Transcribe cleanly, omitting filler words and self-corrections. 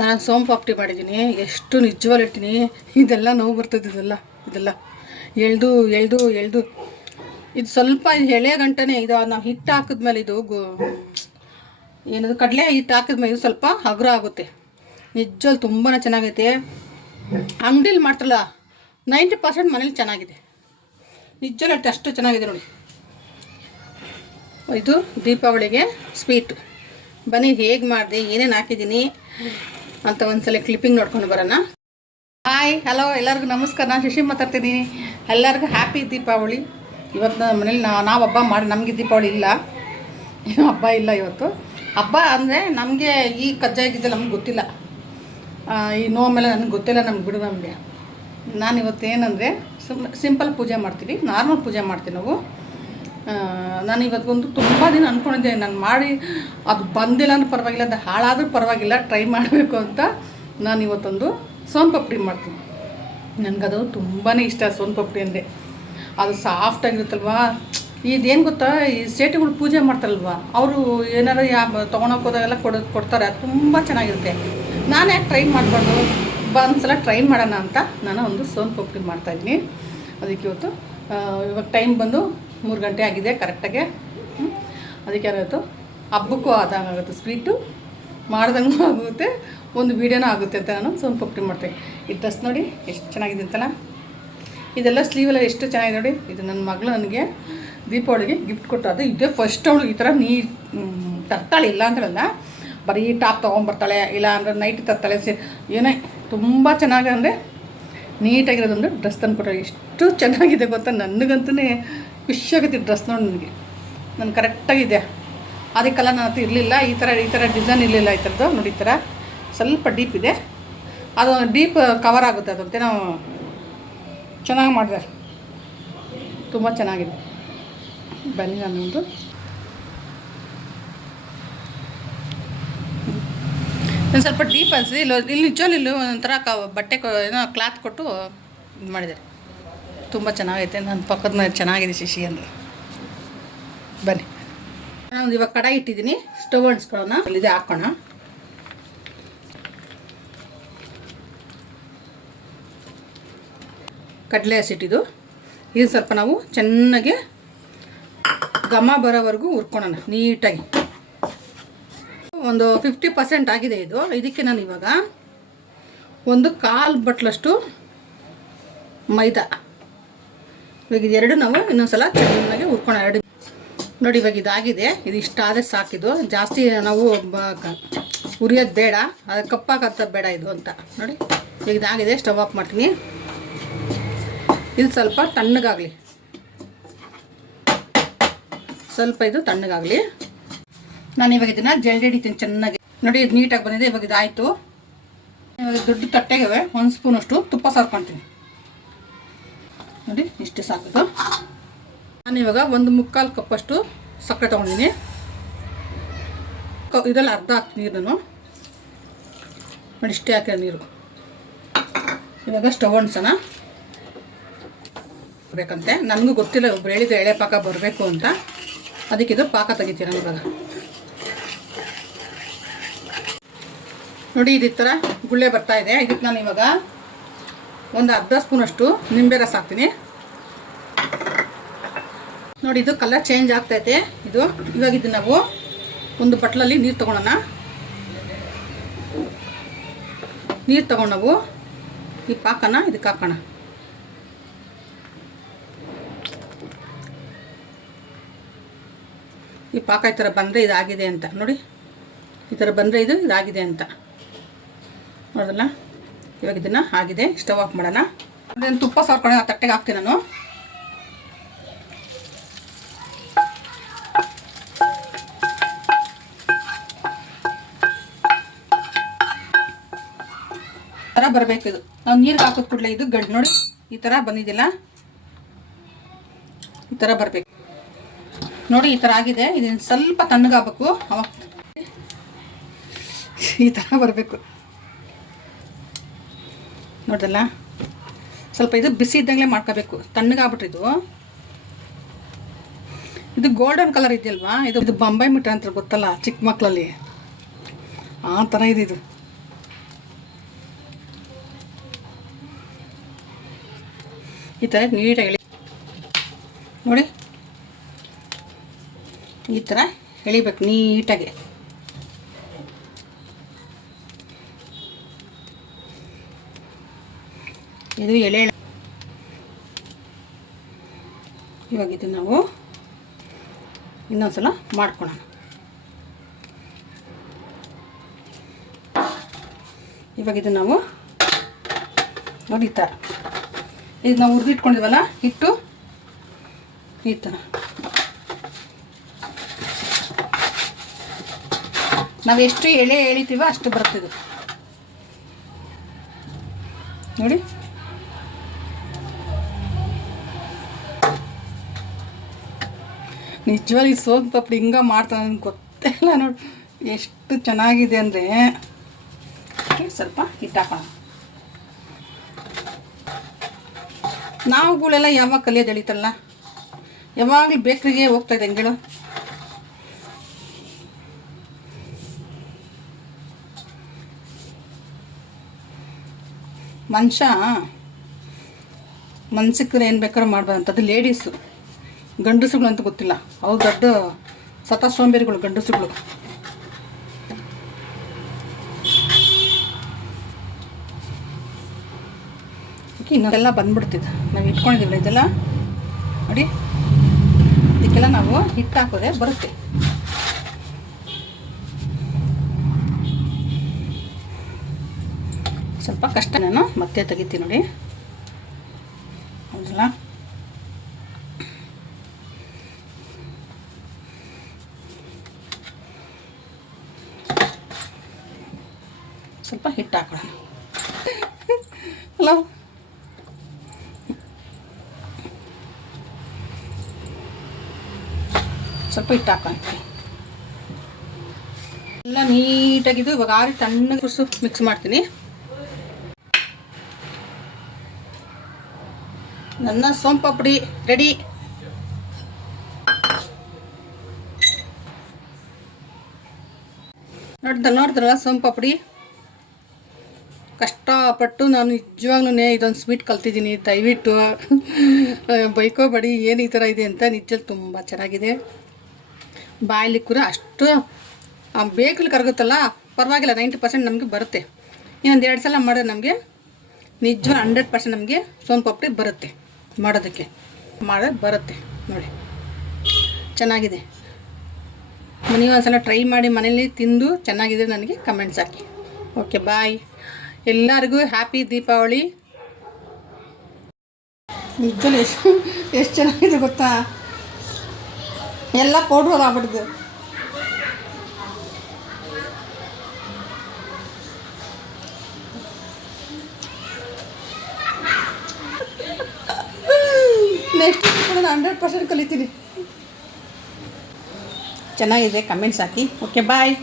ನಾನು ಸೋಂಪಾಪಡಿ ಮಾಡಿದ್ದೀನಿ. ಎಷ್ಟು ನಿಜವಾಗ್ಲೂ ಇರ್ತೀನಿ, ಇದೆಲ್ಲ ನೋವು ಬರ್ತದೆ. ಇದೆಲ್ಲ ಎಳ್ದು ಎಳ್ದು ಎಳ್ದು ಇದು ಸ್ವಲ್ಪ ಎಳೆ ಗಂಟನೆ. ಇದು ನಾವು ಹಿಟ್ಟು ಹಾಕಿದ್ಮೇಲೆ ಇದು ಏನದು ಕಡಲೆ ಹಿಟ್ಟು ಹಾಕಿದ್ಮೇಲೆ ಇದು ಸ್ವಲ್ಪ ಹಗುರ ಆಗುತ್ತೆ. ನಿಜವಾಗ್ಲೂ ತುಂಬಾ ಚೆನ್ನಾಗೈತೆ. ಅಂಗಡಿಲಿ ಮಾಡ್ತಾರಲ್ಲ 90% ಮನೇಲಿ ಚೆನ್ನಾಗಿದೆ. ನಿಜವಾಗ್ಲೂ ಅಷ್ಟು ಚೆನ್ನಾಗಿದೆ ನೋಡಿ. ಇದು ದೀಪಾವಳಿಗೆ ಸ್ವೀಟ್. ಬನ್ನಿ ಹೇಗೆ ಮಾಡಿದೆ, ಏನೇನು ಹಾಕಿದ್ದೀನಿ ಅಂತ ಒಂದ್ಸಲ ಕ್ಲಿಪ್ಪಿಂಗ್ ನೋಡ್ಕೊಂಡು ಬರೋಣ. ಹಾಯ್ ಹಲೋ ಎಲ್ಲರಿಗೂ ನಮಸ್ಕಾರ. ನಾನು ಶಶಿ ಮಾತಾಡ್ತೀನಿ. ಎಲ್ಲರಿಗೂ ಹ್ಯಾಪಿ ದೀಪಾವಳಿ. ಇವತ್ತು ನಮ್ಮ ಮನೇಲಿ ನಾವು ಹಬ್ಬ ಮಾಡಿ, ನಮಗೆ ದೀಪಾವಳಿ ಇಲ್ಲ, ಏನೋ ಹಬ್ಬ ಇಲ್ಲ ಇವತ್ತು. ಹಬ್ಬ ಅಂದರೆ ನಮಗೆ ಈ ಕಜ್ಜಾಯ ನಮ್ಗೆ ಗೊತ್ತಿಲ್ಲ, ಈ ನೋವು ಮೇಲೆ ನನಗೆ ಗೊತ್ತಿಲ್ಲ. ನಮ್ಗೆ ಬಿಡು ನಮಗೆ. ನಾನು ಇವತ್ತೇನೆಂದರೆ ಸಿಂಪಲ್ ಪೂಜೆ ಮಾಡ್ತೀವಿ, ನಾರ್ಮಲ್ ಪೂಜೆ ಮಾಡ್ತೀವಿ ನಾವು. ನಾನು ಇವತ್ತೊಂದು ತುಂಬ ದಿನ ಅಂದ್ಕೊಂಡಿದ್ದೆ, ನಾನು ಮಾಡಿ ಅದು ಬಂದಿಲ್ಲ ಅಂದ್ರೆ ಪರವಾಗಿಲ್ಲ, ಅದು ಹಾಳಾದರೂ ಪರವಾಗಿಲ್ಲ, ಟ್ರೈ ಮಾಡಬೇಕು ಅಂತ ನಾನು ಇವತ್ತೊಂದು ಸೋಂಪಾಪಡಿ ಮಾಡ್ತೀನಿ. ನನಗದು ತುಂಬಾ ಇಷ್ಟ. ಸೋಂಪಾಪಡಿ ಅಂದರೆ ಅದು ಸಾಫ್ಟಾಗಿರುತ್ತಲ್ವ. ಇದೇನು ಗೊತ್ತಾ, ಈ ಸೇಟುಗಳು ಪೂಜೆ ಮಾಡ್ತಾರಲ್ವ, ಅವರು ಏನಾರು ತೊಗೊಳಕ್ಕೆ ಹೋದಾಗೆಲ್ಲ ಕೊಡ್ತಾರೆ. ಅದು ತುಂಬ ಚೆನ್ನಾಗಿರುತ್ತೆ. ನಾನು ಯಾಕೆ ಟ್ರೈ ಮಾಡಬಾರ್ದು, ಒಂದ್ಸಲ ಟ್ರೈ ಮಾಡೋಣ ಅಂತ ನಾನು ಒಂದು ಸೋಂಪಾಪಡಿ ಮಾಡ್ತಾಯಿದ್ದೀನಿ. ಅದಕ್ಕೆ ಇವತ್ತು ಇವಾಗ ಟೈಮ್ ಬಂದು 3 ಗಂಟೆ ಆಗಿದೆ ಕರೆಕ್ಟಾಗೆ. ಅದಕ್ಕೆ ಏನಾಯಿತು, ಹಬ್ಬಕ್ಕೂ ಆದಂಗಾಗುತ್ತೆ, ಸ್ವೀಟು ಮಾಡ್ದಂಗೂ ಆಗುತ್ತೆ, ಒಂದು ವೀಡಿಯೋನೂ ಆಗುತ್ತೆ ಅಂತ ನಾನು ಸೋಂಪಾಪಡಿ ಮಾಡ್ತೀನಿ. ಈ ಡ್ರೆಸ್ ನೋಡಿ ಎಷ್ಟು ಚೆನ್ನಾಗಿದೆ ಅಂತಲ್ಲ. ಇದೆಲ್ಲ ಸ್ಲೀವೆಲ್ಲ ಎಷ್ಟು ಚೆನ್ನಾಗಿದೆ ನೋಡಿ. ಇದು ನನ್ನ ಮಗಳು ನನಗೆ ದೀಪಾವಳಿಗೆ ಗಿಫ್ಟ್ ಕೊಟ್ಟು. ಅದು ಇದೇ ಫಸ್ಟ್ ಅವಳು ಈ ಥರ ತರ್ತಾಳೆ, ಇಲ್ಲ ಅಂತೇಳಲ್ಲ, ಬರೀ ಟಾಪ್ ತೊಗೊಂಬರ್ತಾಳೆ, ಇಲ್ಲ ಅಂದರೆ ನೈಟ್ ತರ್ತಾಳೆ. ಏನೇ ತುಂಬ ಚೆನ್ನಾಗಿ ಅಂದರೆ ನೀಟಾಗಿರೋದೊಂದು ಡ್ರೆಸ್ ತಂದು ಕೊಟ್ಟರೆ ಎಷ್ಟು ಚೆನ್ನಾಗಿದೆ ಗೊತ್ತಾ. ನನಗಂತೂ ಖುಷಿಯಾಗುತ್ತೆ ಡ್ರೆಸ್ ನೋಡಿ. ನನಗೆ ಕರೆಕ್ಟಾಗಿದೆ. ಅದಕ್ಕೆಲ್ಲ ನನ್ನ ಹತ್ರ ಇರಲಿಲ್ಲ, ಈ ಥರ ಡಿಸೈನ್ ಇರಲಿಲ್ಲ. ಈ ಥರದ್ದು ನೋಡಿ, ಈ ಥರ ಸ್ವಲ್ಪ ಡೀಪ್ ಇದೆ. ಅದು ಡೀಪ್ ಕವರ್ ಆಗುತ್ತೆ ಅದಂತೆ. ನಾವು ಚೆನ್ನಾಗಿ ಮಾಡಿದೆ, ತುಂಬ ಚೆನ್ನಾಗಿದೆ. ಬನ್ನಿ ನಾನೊಂದು ಸ್ವಲ್ಪ ಡೀಪ್ ಅನಿಸಿ. ಇಲ್ಲಿ ನಿಜವಲ್ಲಿ ಒಂಥರ ಬಟ್ಟೆ ಏನೋ ಕ್ಲಾತ್ ಕೊಟ್ಟು ಇದು ಮಾಡಿದ್ದಾರೆ. ತುಂಬ ಚೆನ್ನಾಗೈತೆ. ನನ್ನ ಪಕ್ಕದ ಮೇಲೆ ಚೆನ್ನಾಗಿದೆ ಶಿಶಿ ಅಂದರೆ. ಬನ್ನಿ, ನಾನು ಇವಾಗ ಕಡಾಯಿ ಇಟ್ಟಿದ್ದೀನಿ. ಸ್ಟವ್ ಅಂಟಿಸ್ಕೊಳ್ಳೋಣ. ಅಲ್ಲಿದೆ ಹಾಕೋಣ. ಕಡಲೆ ಹಸಿಟ್ಟಿದ್ದು ಇದು ಸ್ವಲ್ಪ ನಾವು ಚೆನ್ನಾಗಿ ಘಮ ಬರೋವರೆಗೂ ಹುರ್ಕೊಳ್ಳೋಣ ನೀಟಾಗಿ. ಒಂದು 50% ಆಗಿದೆ ಇದು. ಇದಕ್ಕೆ ನಾನು ಇವಾಗ ಒಂದು 1/4 ಬಟ್ಲಷ್ಟು ಮೈದಾ, ಇವಾಗ ಇದೆರಡು ನಾವು ಇನ್ನೊಂದ್ಸಲ ಚೆನ್ನಾಗಿ ಹುರ್ಕೊಳ್ಳೋಣ. ಎರಡು ನೋಡಿ, ಇವಾಗ ಇದಾಗಿದೆ. ಇದು ಇಷ್ಟ ಆದರೆ ಸಾಕಿದು, ಜಾಸ್ತಿ ನಾವು ಹುರಿಯೋದು ಬೇಡ, ಅದು ಕಪ್ಪಾಗತ್ತ ಬೇಡ ಇದು ಅಂತ ನೋಡಿ. ಈಗ ಇದಾಗಿದೆ. ಸ್ಟವ್ ಆಫ್ ಮಾಡ್ತೀನಿ. ಇದು ಸ್ವಲ್ಪ ತಣ್ಣಗಾಗಲಿ, ಸ್ವಲ್ಪ ಇದು ತಣ್ಣಗಾಗಲಿ. ನಾನು ಇವಾಗ ಇದನ್ನು ಜಲ್ದಿ ಹಿಡಿತೀನಿ ಚೆನ್ನಾಗಿ. ನೋಡಿ, ಇದು ನೀಟಾಗಿ ಬಂದಿದೆ. ಇವಾಗ ಇದಾಯಿತು. ಇವಾಗ ದೊಡ್ಡ ತಟ್ಟೆಗೆ 1 ಸ್ಪೂನಷ್ಟು ತುಪ್ಪ ಸಾರ್ಕೊಳ್ತೀನಿ. ನೋಡಿ, ಇಷ್ಟು ಸಾಕಿದ್ದು. ನಾನು ಇವಾಗ 1/4 ಕಪ್ಪಷ್ಟು ಸಕ್ಕರೆ ತೊಗೊಂಡಿದ್ದೀನಿ. ಇದೆಲ್ಲ ಅರ್ಧ ಹಾಕ್ತೀನಿ ನೀರು ನಾನು. ನೋಡಿ, ಇಷ್ಟೇ ಹಾಕಿರೋ ನೀರು. ಇವಾಗ ಸ್ಟವ್ ಅಂಟಿಸೋಣ. ಬೇಕಂತೆ ನನಗೂ ಗೊತ್ತಿಲ್ಲ, ಒಬ್ರು ಹೇಳಿದ್ರು ಎಳೆ ಪಾಕ ಬರಬೇಕು ಅಂತ. ಅದಕ್ಕೆ ಇದು ಪಾಕ ತೆಗಿತೀರ ಇವಾಗ. ನೋಡಿ, ಇದು ಈ ಥರ ಗುಳ್ಳೆ ಬರ್ತಾ ಇದೆ. ಇದಕ್ಕೆ ನಾನು ಇವಾಗ ಒಂದು ಅರ್ಧ ಸ್ಪೂನಷ್ಟು ನಿಂಬೆ ರಸ ಹಾಕ್ತೀನಿ. ನೋಡಿ, ಇದು ಕಲರ್ ಚೇಂಜ್ ಆಗ್ತೈತೆ ಇದು. ಇವಾಗ ಇದು ನಾವು ಒಂದು ಬಟ್ಲಲ್ಲಿ ನೀರು ತೊಗೊಳೋಣ. ನೀರು ತೊಗೊಂಡು ನಾವು ಈ ಪಾಕನ ಇದಕ್ಕೆ ಹಾಕೋಣ. ಈ ಪಾಕ ಈ ಥರ ಬಂದರೆ ಇದಾಗಿದೆ ಅಂತ ನೋಡಿ. ಈ ಥರ ಬಂದರೆ ಇದಾಗಿದೆ ಅಂತ ನೋಡೋದಲ್ಲ. ಇವಾಗ ಇದನ್ನು ಆಗಿದೆ. ಸ್ಟವ್ ಆಫ್ ಮಾಡೋಣ. ಅದನ್ನು ತುಪ್ಪ ಸಾರ್ಕೊಂಡು ಆ ತಟ್ಟೆಗೆ ಹಾಕ್ತೀನಿ ನಾನು. ಈ ಥರ ಬರಬೇಕು ಇದು. ನಾವು ನೀರಿಗೆ ಹಾಕೋದು ಕೂಡಲೇ ಇದು ಗಡ್ಡೆ ನೋಡಿ ಈ ಥರ ಬಂದಿದ್ದಿಲ್ಲ, ಈ ಥರ ಬರಬೇಕು ನೋಡಿ. ಈ ಥರ ಆಗಿದೆ. ಇದನ್ನು ಸ್ವಲ್ಪ ತಣ್ಣಗಾಗಬೇಕು. ಅವಾಗ ಈ ಥರ ಬರಬೇಕು ನೋಡ್ದಲ್ಲ. ಸ್ವಲ್ಪ ಇದು ಬಿಸಿ ಇದ್ದಂಗೆ ಮಾಡ್ಕೋಬೇಕು. ತಣ್ಣಗಾಗ್ಬಿಟ್ರೆ ಇದು ಗೋಲ್ಡನ್ ಕಲರ್ ಇದೆಯಲ್ವಾ, ಇದು ಬಾಂಬೆ ಮಿಠಾಯಿ ಅಂತ ಗೊತ್ತಲ್ಲ ಚಿಕ್ಕ ಮಕ್ಕಳಲ್ಲಿ, ಆ ಥರ ಇದು. ಈ ಥರ ನೀಟಾಗಿ ನೋಡಿ, ಈ ಥರ ಎಳಿಬೇಕು ನೀಟಾಗಿ. ಇದು ಎಳೆ. ಇವಾಗ ಇದು ನಾವು ಇನ್ನೊಂದ್ಸಲ ಮಾಡ್ಕೊಳ್ಳೋಣ. ಇವಾಗ ಇದು ನಾವು ನೋಡಿ ಈ ಥರ ಇದು ನಾವು ಹುರಿದಿಟ್ಕೊಂಡಿದ್ವಲ್ಲ ಹಿಟ್ಟು, ಈ ಥರ ನಾವು ಎಷ್ಟು ಎಳೆ ಎಳಿತೀವೋ ಅಷ್ಟು ಬರುತ್ತಿದ್ದು ನೋಡಿ. ನಿಜವಾಗಿ ಸೋನ್ ಪಾಪಡಿ ಹಿಂಗೆ ಮಾಡ್ತಾನೆ ನನಗೆ ಗೊತ್ತೇ ಇಲ್ಲ ನೋಡಿ, ಎಷ್ಟು ಚೆನ್ನಾಗಿದೆ ಅಂದರೆ. ಸ್ವಲ್ಪ ಹಿಟ್ಟು ಹಾಕೋಣ. ನಾವುಗಳೆಲ್ಲ ಯಾವಾಗ ಕಲಿಯೋದು ಎಳಿತಲ್ಲ, ಯಾವಾಗಲೂ ಬೇಕ್ರಿಗೆ ಹೋಗ್ತಾಯಿದ್ದೆ ಹಂಗೇಳು. ಮನ್ಸಿಕ್ಕರೆ ಏನು ಬೇಕಾದ್ರೂ ಮಾಡ್ಬೋದಂಥದ್ದು. ಲೇಡೀಸು, ಗಂಡಸುಗಳು ಅಂತ ಗೊತ್ತಿಲ್ಲ, ಅವು ದೊಡ್ಡ ಸತ ಸೋಂಬೇರಿಗಳು ಗಂಡಸುಗಳು. ಓಕೆ, ಇನ್ನೊಂದೆಲ್ಲ ಬಂದ್ಬಿಡ್ತಿದ್ದು ನಾವು ಇಟ್ಕೊಂಡಿದ್ದೀವಿ ಇದೆಲ್ಲ ನೋಡಿ. ಇದಕ್ಕೆಲ್ಲ ನಾವು ಹಿಟ್ಟು ಹಾಕೋದೆ ಬರುತ್ತೆ. ಸ್ವಲ್ಪ ಕಷ್ಟ, ನಾನು ಮತ್ತೆ ತೆಗಿತೀನಿ ನೋಡಿ. ಹೌದಲ್ಲ, ಸ್ವಲ್ಪ ಹಿಟ್ಟು ಹಾಕೋಣ. ಅಲ್ಲ, ಸ್ವಲ್ಪ ಹಿಟ್ಟು ಹಾಕೊಂತೀವಿ. ಎಲ್ಲ ನೀಟಾಗಿದ್ದು. ಇವಾಗ ಆರಿ ತಣ್ಣಗೆ ಕುಸು ಮಿಕ್ಸ್ ಮಾಡ್ತೀನಿ. ನನ್ನ ಸೋನ್ ಪಾಪಡಿ ರೆಡಿ. ನೋಡಿದ್ರಲ್ಲ ಸೋನ್ ಪಾಪಡಿ. ಕಷ್ಟಪಟ್ಟು ನಾನು ನಿಜವಾಗ್ಲೂ ಇದೊಂದು ಸ್ವೀಟ್ ಕಲ್ತಿದ್ದೀನಿ. ದಯವಿಟ್ಟು ಬೈಕೋಬೇಡಿ, ಏನು ಈ ಥರ ಇದೆ ಅಂತ. ನಿಜಲ್ಲಿ ತುಂಬ ಚೆನ್ನಾಗಿದೆ. ಬಾಯಲ್ಲಿ ಕೂಡ ಅಷ್ಟು ಬೇಕಲ್ಲಿ ಕರಗುತ್ತಲ್ಲ, ಪರವಾಗಿಲ್ಲ. 90% ನಮಗೆ ಬರುತ್ತೆ. ಇನ್ನೊಂದು 2 ಸಲ ಮಾಡಿದ್ರೆ ನಮಗೆ ನಿಜವಾಗ 100% ನಮಗೆ ಸೋನ್ ಪಾಪಡಿ ಬರುತ್ತೆ. ಮಾಡೋದಕ್ಕೆ ಬರುತ್ತೆ ನೋಡಿ, ಚೆನ್ನಾಗಿದೆ. ನೀವು ಒಂದ್ಸಲ ಟ್ರೈ ಮಾಡಿ ಮನೇಲಿ ತಿಂದು ಚೆನ್ನಾಗಿದೆ ನನಗೆ ಕಮೆಂಟ್ಸ್ ಹಾಕಿ. ಓಕೆ, ಬಾಯ್. ಎಲ್ಲರಿಗೂ ಹ್ಯಾಪಿ ದೀಪಾವಳಿ. ನಿಜಲ್ಲಿ ಎಷ್ಟು ಚೆನ್ನಾಗಿದೆ ಗೊತ್ತಾ, ಎಲ್ಲ ಪೌಡ್ರ್ ಆಗ್ಬಿಡ್ದು. ನೆಕ್ಸ್ಟ್ ನಾನು 100% ಕಲಿತೀನಿ. ಚೆನ್ನಾಗಿದೆ, ಕಮೆಂಟ್ಸ್ ಹಾಕಿ. ಓಕೆ, ಬಾಯ್.